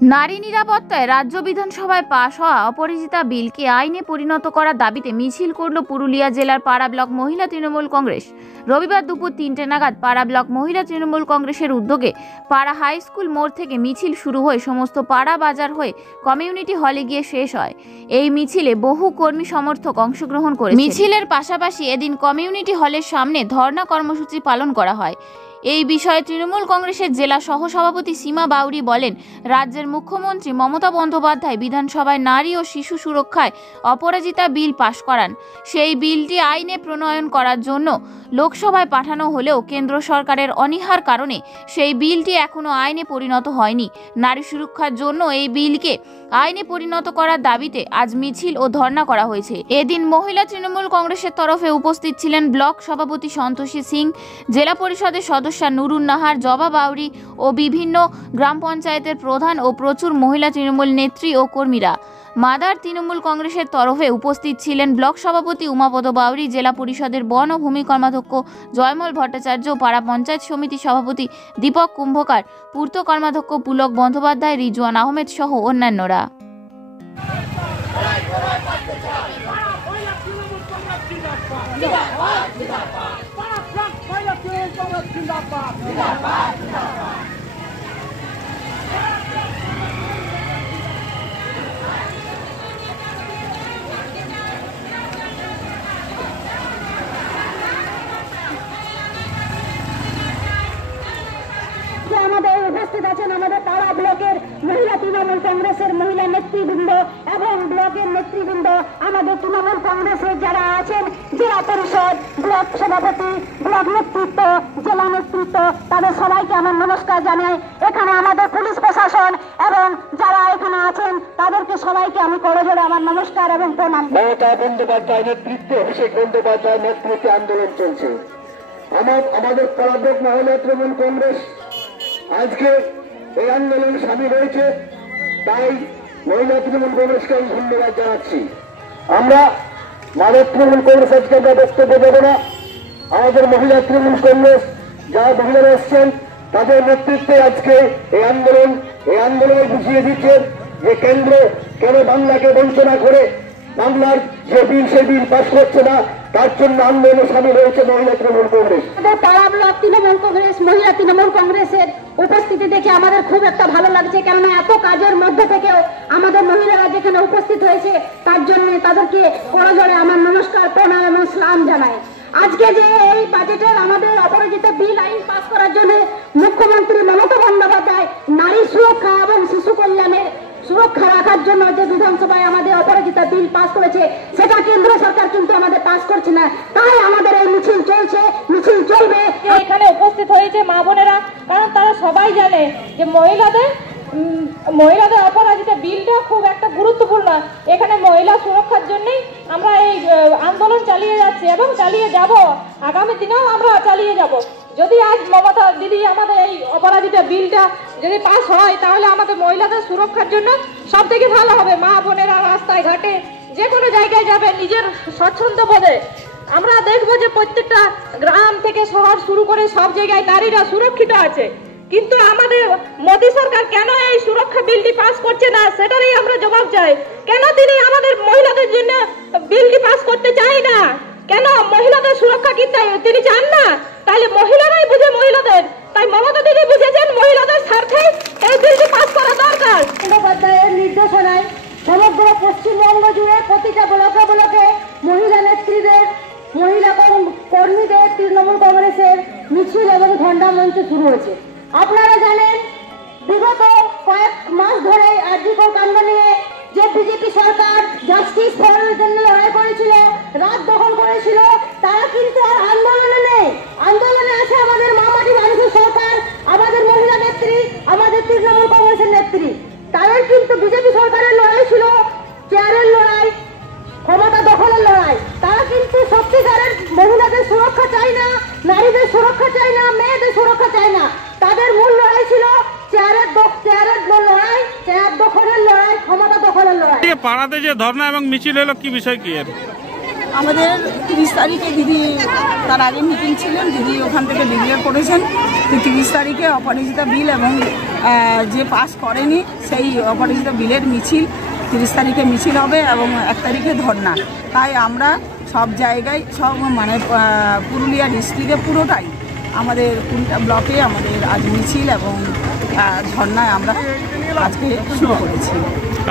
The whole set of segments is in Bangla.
নারী নিরাপত্তায় রাজ্য বিধানসভায় পাশ হওয়া অপরাজিতা বিলকে আইনে পরিণত করার দাবিতে মিছিল করল পুরুলিয়া জেলার পাড়া ব্লক মহিলা তৃণমূল কংগ্রেস। রবিবার দুপুর ৩টে নাগাদ পাড়া ব্লক মহিলা তৃণমূল কংগ্রেসের উদ্যোগে পাড়া হাই স্কুল মোড় থেকে মিছিল শুরু হয়ে সমস্ত পাড়া বাজার হয়ে কমিউনিটি হলে গিয়ে শেষ হয়। এই মিছিলে বহু কর্মী সমর্থক অংশগ্রহণ করে। মিছিলের পাশাপাশি এদিন কমিউনিটি হলের সামনে ধর্ণা কর্মসূচি পালন করা হয়। এই বিষয়ে তৃণমূল কংগ্রেসের জেলা সহসভাপতি সীমা বাউরি বলেন, রাজ্যের মুখ্যমন্ত্রী মমতা বন্দ্যোপাধ্যায় বিধানসভায় নারী ও শিশু সুরক্ষায় অপরাজিতা বিল পাশ করান। সেই বিলটি আইনে প্রণয়ন করার জন্য লোকসভায় পাঠানো হলেও কেন্দ্র সরকারের অনীহার কারণে সেই বিলটি এখনও আইনে পরিণত হয়নি। নারী সুরক্ষার জন্য এই বিলকে আইনে পরিণত করার দাবিতে আজ মিছিল ও ধর্ণা করা হয়েছে। এদিন মহিলা তৃণমূল কংগ্রেসের তরফে উপস্থিত ছিলেন ব্লক সভাপতি সন্তোষী সিং, জেলা পরিষদের সদস্য নুরুন নাহার, জবা বাউরি ও বিভিন্ন গ্রাম পঞ্চায়েতের প্রধান ও প্রচুর মহিলা তৃণমূল নেত্রী ও কর্মীরা। মাদার তৃণমূল কংগ্রেসের তরফে উপস্থিত ছিলেন ব্লক সভাপতি উমাপদ বাউরি, জেলা পরিষদের বন ও ভূমি কর্মাধ্যক্ষ জয়মল ভট্টাচার্য, পাড়া পঞ্চায়েত সমিতি সভাপতি দীপক কুম্ভকার, পূর্ত কর্মাধ্যক্ষ পুলক বন্দ্যোপাধ্যায়, রিজওয়ান আহমেদ সহ অন্যান্যরা। আমাদের উপস্থিত আছেন আমাদের পাড়া ব্লকের মহিলা তৃণমূল কংগ্রেসের মহিলা নেতৃবৃন্দ এবং ব্লকের নেতৃবৃন্দ, আমাদের তৃণমূল কংগ্রেসের যারা আছেন জেলা পরিষদ, ব্লক সভাপতি, ব্লক নেতৃত্ব, জেলা নেতৃত্ব, তাদের সবাইকে আমার নমস্কার জানাই। এখানে আমাদের পুলিশ প্রশাসন এবং যারা এখানে আছেন তাদেরকে সবাইকে আমি করজোড়ে আমার নমস্কার এবং প্রণাম। মমতা বন্দ্যোপাধ্যায় নেতৃত্বে, অভিষেক বন্দ্যোপাধ্যায় নেতৃত্বে আন্দোলন চলছে। আমাদের পাড়া ব্লক মহিলা তৃণমূল কংগ্রেস আজকে এই আন্দোলনে সামিল হয়েছে, তাই মহিলা তৃণমূল কংগ্রেসকে আমি ধন্যবাদ জানাচ্ছি। আমরা মানব তৃণমূল কংগ্রেস আজকে আমরা বক্তব্য দেব না। আমাদের মহিলা তৃণমূল কংগ্রেস যারা মহিলারা এসছেন তাদের নেতৃত্বে আজকে এই আন্দোলনে বুঝিয়ে দিচ্ছে যে কেন্দ্র কেন বাংলাকে বঞ্চনা করে বাংলার যে বিল সেই বিল পাশ করছে না, তার জন্য আন্দোলনে সামিল হয়েছে মহিলা তৃণমূল কংগ্রেস। পাড়া ব্লক তৃণমূল কংগ্রেস মহিলা তৃণমূল কংগ্রেসের উপস্থিতি দেখে আমাদের খুব একটা ভালো লাগছে, কেননা এত কাজের মধ্যে থেকেও আমাদের মহিলারা যেখানে উপস্থিত হয়েছে তার জন্য তাদেরকে করজোড়ে আমার নমস্কার, প্রণাম এবং সালাম জানাই। আজকে যে এই বাজেটের আমাদের অপরাজিতা বিল আইন পাস করার জন্য মুখ্যমন্ত্রী মমতা বন্দ্যোপাধ্যায় নারী সুরক্ষা এবং শিশু কল্যাণের সুরক্ষা রাখার জন্য যে বিধানসভায় আমাদের অপরাজিতা বিল পাস করেছে, সেটা কেন্দ্র সরকার কিন্তু আমাদের পাস করছে না। তাই আমাদের এই মিছিল চলছে, মিছিল চলবে। এখানে উপস্থিত হয়েছে মা বোনেরা, কারণ তারা সবাই জানে যে মহিলাদের অপরাজিতা বিলটা খুব একটা গুরুত্বপূর্ণ। এখানে মহিলা সুরক্ষার জন্যই আমরা এই আন্দোলন চালিয়ে যাচ্ছি এবং চালিয়ে যাব, আগামী দিনেও আমরা চালিয়ে যাব। যদি আজ মমতা দিদি আমাদের এই অপরাজিতা বিলটা যদি পাস হয়, তাহলে আমাদের মহিলাদের সুরক্ষার জন্য সব থেকে ভালো হবে। মা বোনেরা রাস্তায় ঘাটে যে কোনো জায়গায় যাবে নিজের স্বচ্ছন্দ বোধে। আমরা দেখবো যে প্রত্যেকটা গ্রাম থেকে শহর শুরু করে সব জায়গায় নারীরা সুরক্ষিত আছে, কিন্তু আমাদের মোদী সরকার কেন এই সুরক্ষা বিলটি পাস করছে না, সেটারই আমরা জবাব চাই। কেন তিনি আমাদের মহিলাদের জন্য বিলটি পাস করতে চায় না? কেন মহিলাদের সুরক্ষা কি তিনি চান না? তাহলে মহিলারাই বুঝে মহিলাদের, তাই মমতা দিদি বুঝেছেন মহিলাদের স্বার্থে এই বিলটি পাস করা দরকার। বন্দ্যোপাধ্যায়ের নির্দেশনায় সমগ্র পশ্চিমবঙ্গ জুড়ে প্রতিটা ব্লকে ব্লকে মহিলা নেত্রীদের, মহিলা কর্মীদের তৃণমূল কংগ্রেসের মিছিল এবং ধর্ণা মঞ্চ শুরু হয়েছে। আপনারা জানেন বিগত কয়েক মাস ধরে আরজিকর কাণ্ড নিয়ে যে বিজেপি সরকার জাস্টিস ফরের জন্য লড়াই করেছিল, রাত দখল করেছিল, তারা কিন্তু আর আন্দোলনে নেই। আন্দোলনে আছে আমাদের মামাটি মানুষের সরকার, আমাদের মহিলা নেত্রী, আমাদের তৃণমূল কংগ্রেসের নেত্রী। তাদের কিন্তু বিজেপি সরকারের লড়াই ছিল চেয়ারের লড়াই, ক্ষমতা দখলের লড়াই। তারা কিন্তু সত্যিকারের মহিলাদের সুরক্ষা চায় না, নারীদের সুরক্ষা চায় না, মেয়েদের সুরক্ষা চায় না। তাদের মূল লড়াই ছিল চেয়ারের লড়াই, চেয়ার দখলের লড়াই, ক্ষমতা দখলের লড়াই। পাড়াতে যে ধর্ণা এবং মিছিল হলো, কি বিষয় কি? আমাদের 30 তারিখে দিদি, তার আগে মিটিং ছিলেন, দিদি ওখান থেকে ডিক্লেয়ার করেছেন যে 30 তারিখে অপরাজিতা বিল এবং যে পাস করেনি সেই অপরাজিতা বিলের মিছিল 30 তারিখে মিছিল হবে এবং 1 তারিখে ধর্না। তাই আমরা সব জায়গায় সব মানে পুরুলিয়া ডিস্ট্রিক্টে পুরোটাই আমাদের 20টা ব্লকে আমাদের আজ মিছিল এবং ধর্নায় আমরা আজকে শুরু করেছি।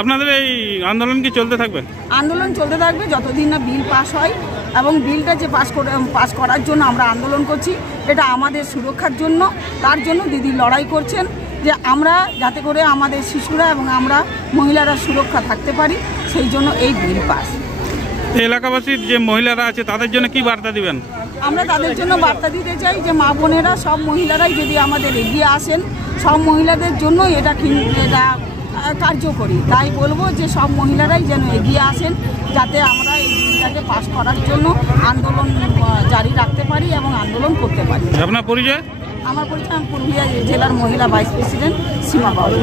আপনাদের এই আন্দোলন কি চলতে থাকবে? আন্দোলন চলতে থাকবে যতদিন না বিল পাস হয়, এবং বিলটা যে পাস করার জন্য আমরা আন্দোলন করছি এটা আমাদের সুরক্ষার জন্য। তার জন্য দিদি লড়াই করছেন যে আমরা যাতে করে আমাদের শিশুরা এবং আমরা মহিলারা সুরক্ষা থাকতে পারি, সেই জন্য এই বিল পাস। এলাকাবাসীর যে মহিলারা আছে তাদের জন্য কি বার্তা দিবেন? আমরা তাদের জন্য বার্তা দিতে চাই যে মা বোনেরা সব মহিলারাই যদি আমাদের এগিয়ে আসেন, সব মহিলাদের জন্য এটা কার্যকরী। তাই বলবো যে সব মহিলারাই যেন এগিয়ে আসেন, যাতে আমরা এই বিলটাকে পাস করার জন্য আন্দোলন জারি রাখতে পারি এবং আন্দোলন করতে পারি। আপনার পরিচয়? আমার পরিচয়, আমি পুরুলিয়া জেলার মহিলা ভাইস প্রেসিডেন্ট সীমা বাবু।